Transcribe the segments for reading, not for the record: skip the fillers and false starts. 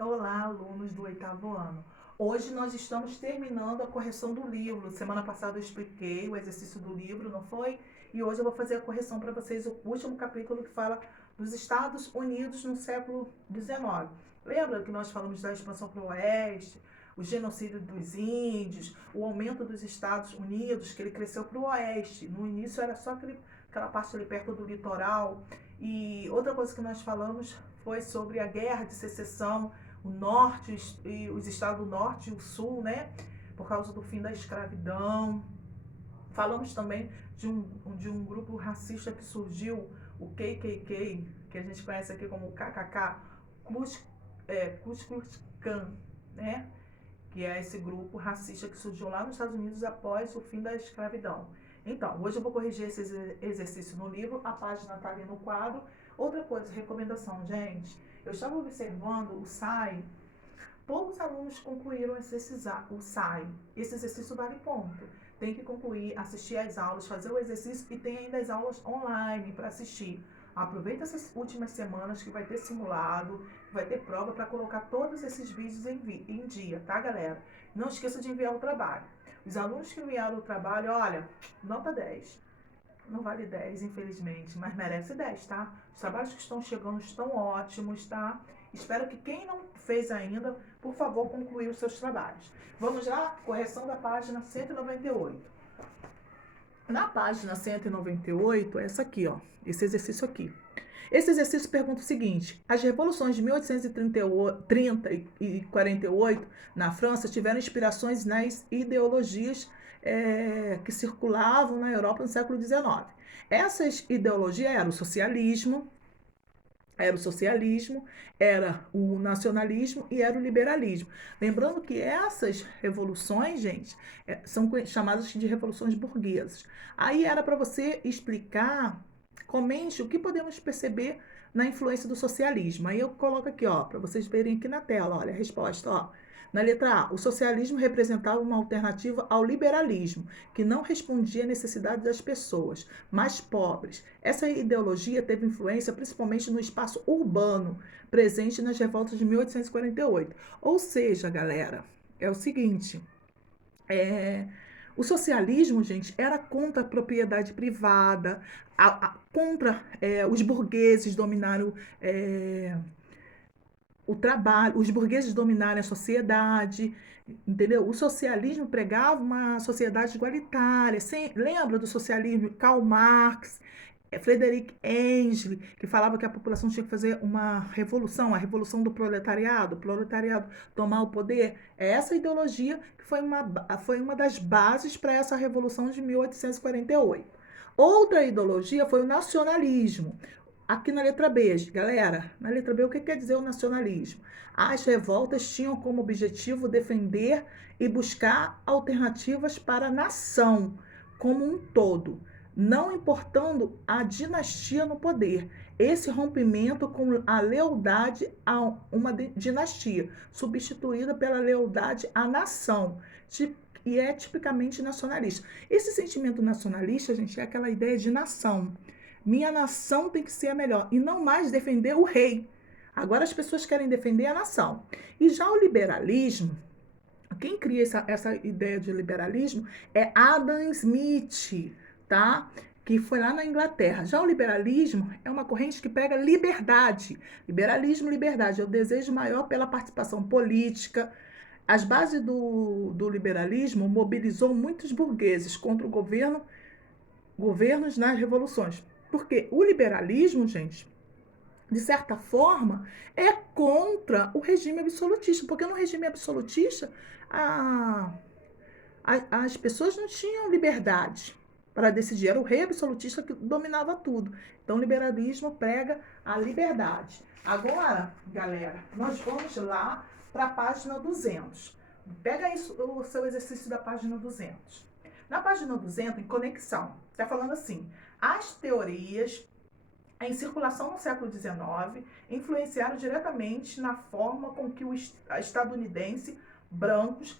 Olá, alunos do oitavo ano. Hoje nós estamos terminando a correção do livro. Semana passada eu expliquei o exercício do livro, não foi? E hoje eu vou fazer a correção para vocês, o último capítulo que fala dos Estados Unidos no século XIX. Lembra que nós falamos da expansão para o oeste, o genocídio dos índios, o aumento dos Estados Unidos, que ele cresceu para o oeste. No início era só aquela parte ali perto do litoral. E outra coisa que nós falamos foi sobre a guerra de secessão, o norte e os estados do norte e o sul, né? Por causa do fim da escravidão. Falamos também de um grupo racista que surgiu, o KKK, que a gente conhece aqui como KKK, Ku Klux Klan, né? Que é esse grupo racista que surgiu lá nos Estados Unidos após o fim da escravidão. Então, hoje eu vou corrigir esse exercício no livro, a página está ali no quadro. Outra coisa, recomendação, gente, eu estava observando o SAI, poucos alunos concluíram o SAI. Esse exercício vale ponto. Tem que concluir, assistir às aulas, fazer o exercício e tem ainda as aulas online para assistir. Aproveita essas últimas semanas que vai ter simulado, vai ter prova para colocar todos esses vídeos em dia, tá, galera? Não esqueça de enviar o trabalho. Os alunos que enviaram o trabalho, olha, nota 10. Não vale 10, infelizmente, mas merece 10, tá? Os trabalhos que estão chegando estão ótimos, tá? Espero que quem não fez ainda, por favor, concluir os seus trabalhos. Vamos lá? Correção da página 198. Na página 198, essa aqui, ó, esse exercício aqui. Esse exercício pergunta o seguinte: as revoluções de 1830 e 48 na França tiveram inspirações nas ideologias que circulavam na Europa no século XIX. Essas ideologias eram era o nacionalismo e era o liberalismo. Lembrando que essas revoluções, gente, são chamadas de revoluções burguesas. Aí era para você explicar, comente o que podemos perceber na influência do socialismo. Aí eu coloco aqui, ó, para vocês verem aqui na tela, olha a resposta, ó. Na letra A, o socialismo representava uma alternativa ao liberalismo, que não respondia à necessidade das pessoas mais pobres. Essa ideologia teve influência principalmente no espaço urbano, presente nas revoltas de 1848. Ou seja, galera, é o seguinte, o socialismo, gente, era contra a propriedade privada, contra os burgueses dominaram o trabalho, os burgueses dominarem a sociedade, entendeu? O socialismo pregava uma sociedade igualitária. Lembra do socialismo? Karl Marx, Frederick Engels, que falava que a população tinha que fazer uma revolução, a revolução do proletariado, o proletariado tomar o poder. É essa ideologia que foi uma das bases para essa revolução de 1848. Outra ideologia foi o nacionalismo. Aqui na letra B, galera, na letra B, o que quer dizer o nacionalismo? As revoltas tinham como objetivo defender e buscar alternativas para a nação como um todo, não importando a dinastia no poder. Esse rompimento com a lealdade a uma dinastia, substituída pela lealdade à nação, e é tipicamente nacionalista. Esse sentimento nacionalista, gente, é aquela ideia de nação. Minha nação tem que ser a melhor e não mais defender o rei. Agora as pessoas querem defender a nação. E já o liberalismo, quem cria essa ideia de liberalismo é Adam Smith, tá? Que foi lá na Inglaterra. Já o liberalismo é uma corrente que prega liberdade. Liberalismo, liberdade, é o desejo maior pela participação política. As bases do liberalismo mobilizou muitos burgueses contra o governos nas revoluções. Porque o liberalismo, gente, de certa forma, é contra o regime absolutista. Porque no regime absolutista, as pessoas não tinham liberdade para decidir. Era o rei absolutista que dominava tudo. Então, o liberalismo prega a liberdade. Agora, galera, nós vamos lá para a página 200. Pega isso, o seu exercício da página 200. Na página 200, em conexão, está falando assim: as teorias em circulação no século XIX influenciaram diretamente na forma com que os estadunidenses brancos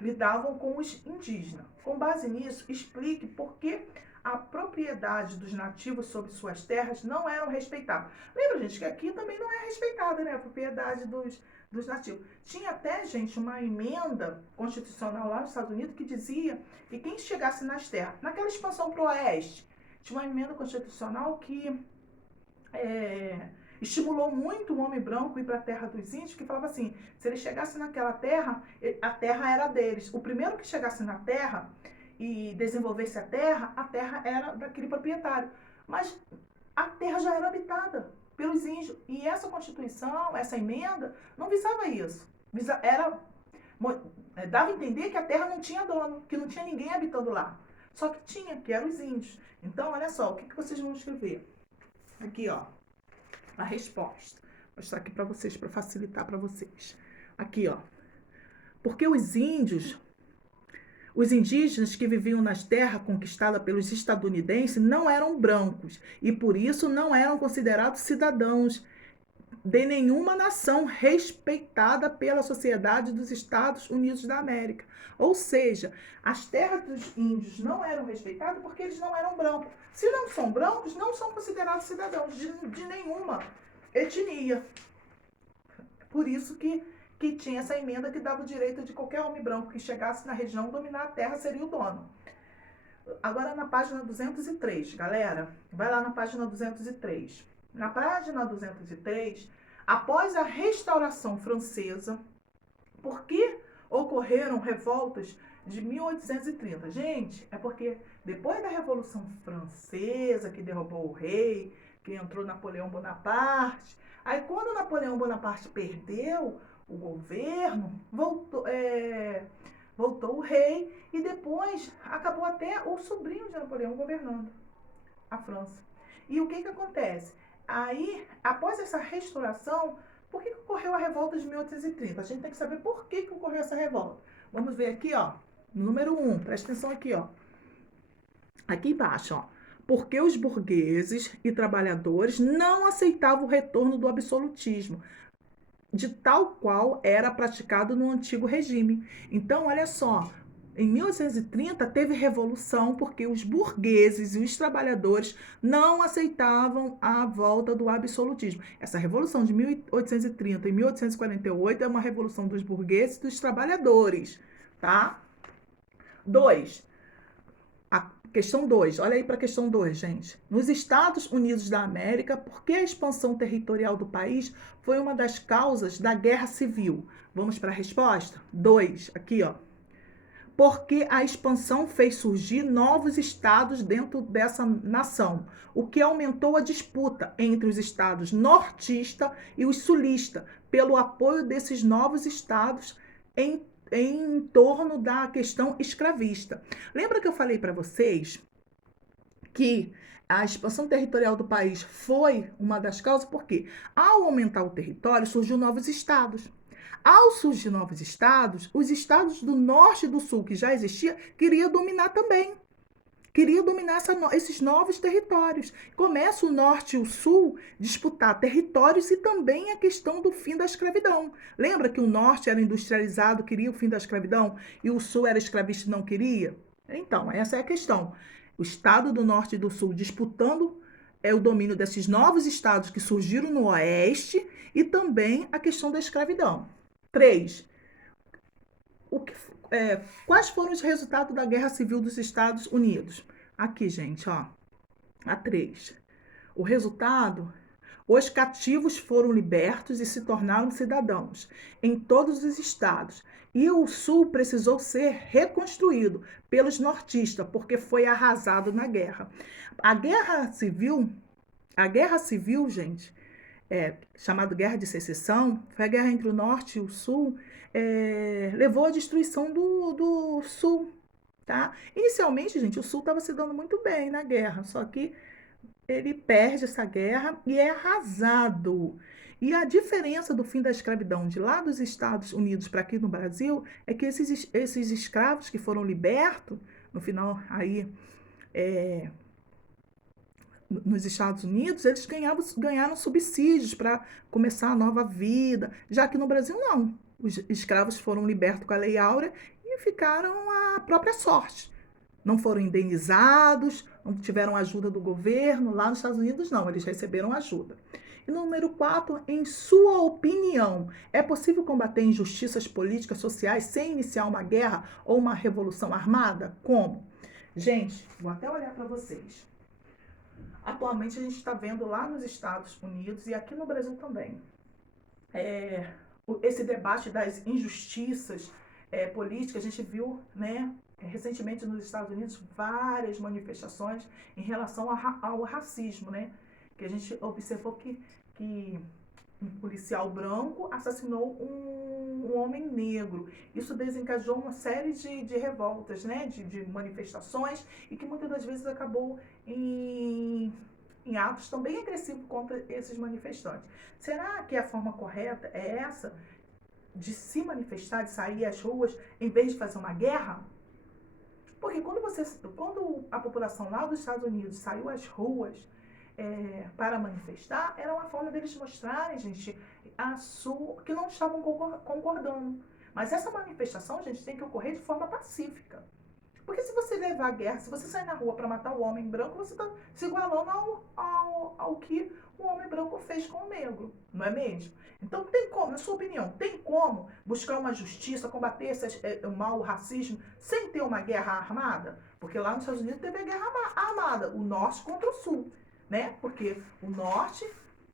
lidavam com os indígenas. Com base nisso, explique por que a propriedade dos nativos sobre suas terras não eram respeitadas. Lembra, gente, que aqui também não é respeitada, né, a propriedade dos nativos. Tinha até, gente, uma emenda constitucional lá nos Estados Unidos que dizia que quem chegasse nas terras, naquela expansão para o oeste, tinha uma emenda constitucional que estimulou muito o homem branco ir para a terra dos índios, que falava assim, se ele chegasse naquela terra, a terra era deles. O primeiro que chegasse na terra e desenvolvesse a terra era daquele proprietário. Mas a terra já era habitada pelos índios. E essa Constituição, essa emenda, não visava isso. Dava a entender que a terra não tinha dono, que não tinha ninguém habitando lá. Só que tinha, que eram os índios. Então, olha só, o que vocês vão escrever? Aqui, ó, a resposta. Vou mostrar aqui para vocês, para facilitar para vocês. Aqui, ó. Porque os indígenas que viviam nas terras conquistadas pelos estadunidenses não eram brancos e, por isso, não eram considerados cidadãos de nenhuma nação respeitada pela sociedade dos Estados Unidos da América. Ou seja, as terras dos índios não eram respeitadas porque eles não eram brancos. Se não são brancos, não são considerados cidadãos de nenhuma etnia. Por isso que tinha essa emenda que dava o direito de qualquer homem branco que chegasse na região dominar a terra, seria o dono. Agora na página 203, galera, vai lá na página 203. Na página 203, após a restauração francesa, por que ocorreram revoltas de 1830? Gente, é porque depois da Revolução Francesa, que derrubou o rei, que entrou Napoleão Bonaparte, aí quando Napoleão Bonaparte perdeu o governo, voltou o rei e depois acabou até o sobrinho de Napoleão governando a França. E o que acontece? Aí, após essa restauração, por que ocorreu a revolta de 1830? A gente tem que saber por que ocorreu essa revolta. Vamos ver aqui, ó, número 1, presta atenção aqui, ó. Aqui embaixo, ó. Porque os burgueses e trabalhadores não aceitavam o retorno do absolutismo, de tal qual era praticado no antigo regime. Então, olha só, em 1830 teve revolução porque os burgueses e os trabalhadores não aceitavam a volta do absolutismo. Essa revolução de 1830 e 1848 é uma revolução dos burgueses e dos trabalhadores, tá? 2. Questão 2, olha aí para a questão 2, gente. Nos Estados Unidos da América, por que a expansão territorial do país foi uma das causas da Guerra Civil? Vamos para a resposta? 2, aqui, ó. Porque a expansão fez surgir novos estados dentro dessa nação, o que aumentou a disputa entre os estados nortistas e os sulistas, pelo apoio desses novos estados em torno da questão escravista. Lembra que eu falei para vocês que a expansão territorial do país foi uma das causas? Porque ao aumentar o território, surgiu novos estados. Ao surgir novos estados, os estados do norte e do sul, que já existia, queriam dominar também. Queria dominar esses novos territórios. Começa o norte e o sul disputar territórios e também a questão do fim da escravidão. Lembra que o norte era industrializado, queria o fim da escravidão, e o sul era escravista e não queria? Então, essa é a questão. O estado do norte e do sul disputando o domínio desses novos estados que surgiram no oeste e também a questão da escravidão. 3. Quais foram os resultados da Guerra Civil dos Estados Unidos? Aqui, gente, ó. A 3. O resultado: os cativos foram libertos e se tornaram cidadãos em todos os estados. E o Sul precisou ser reconstruído pelos nortistas, porque foi arrasado na guerra. A Guerra Civil, gente, chamada Guerra de Secessão, foi a guerra entre o Norte e o Sul, levou à destruição do Sul, tá? Inicialmente, gente, o Sul estava se dando muito bem na guerra, só que ele perde essa guerra e é arrasado. E a diferença do fim da escravidão de lá dos Estados Unidos para aqui no Brasil é que esses escravos que foram libertos, no final aí, nos Estados Unidos, eles ganharam subsídios para começar a nova vida, já que no Brasil não. Os escravos foram libertos com a Lei Áurea e ficaram à própria sorte. não foram indenizados, não tiveram ajuda do governo. Lá nos Estados Unidos, não, eles receberam ajuda. E número 4, em sua opinião, é possível combater injustiças políticas, sociais, sem iniciar uma guerra ou uma revolução armada? Como? Gente, vou até olhar para vocês. Atualmente a gente está vendo lá nos Estados Unidos e aqui no Brasil também, esse debate das injustiças políticas. A gente viu, né, recentemente nos Estados Unidos várias manifestações em relação ao racismo, né? Que a gente observou que um policial branco assassinou um homem negro. Isso desencadeou uma série de revoltas, né? De manifestações, e que muitas das vezes acabou em atos também agressivos contra esses manifestantes. Será que a forma correta é essa? De se manifestar, de sair às ruas, em vez de fazer uma guerra? Porque quando a população lá dos Estados Unidos saiu às ruas para manifestar, era uma forma deles mostrarem, gente, que não estavam concordando. Mas essa manifestação, gente, tem que ocorrer de forma pacífica. Porque se você levar a guerra, se você sair na rua para matar o homem branco, você está se igualando ao que o homem branco fez com o negro, não é mesmo? Então, tem como, na sua opinião, tem como buscar uma justiça, combater o mal, o racismo, sem ter uma guerra armada? Porque lá nos Estados Unidos teve a guerra armada, o norte contra o sul, né? Porque o norte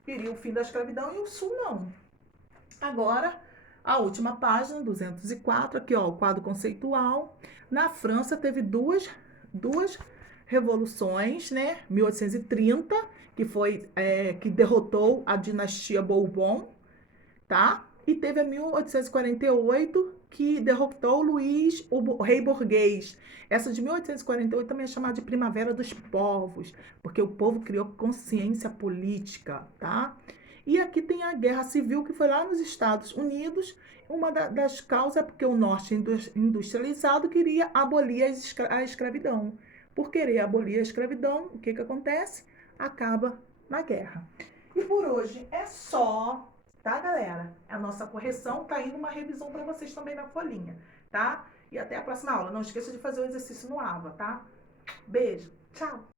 queria o fim da escravidão e o sul não. Agora, a última página, 204, aqui ó, o quadro conceitual. Na França teve duas revoluções, né? 1830, que foi que derrotou a dinastia Bourbon, tá? E teve a 1848, que derrotou Luís, o rei burguês. Essa de 1848 também é chamada de Primavera dos Povos, porque o povo criou consciência política, tá? E aqui tem a Guerra Civil, que foi lá nos Estados Unidos. Uma das causas é porque o norte industrializado queria abolir a escravidão. Por querer abolir a escravidão, o que acontece? Acaba na guerra. E por hoje é só, tá, galera? A nossa correção tá indo uma revisão para vocês também na folhinha, tá? E até a próxima aula. Não esqueça de fazer o exercício no AVA, tá? Beijo, tchau!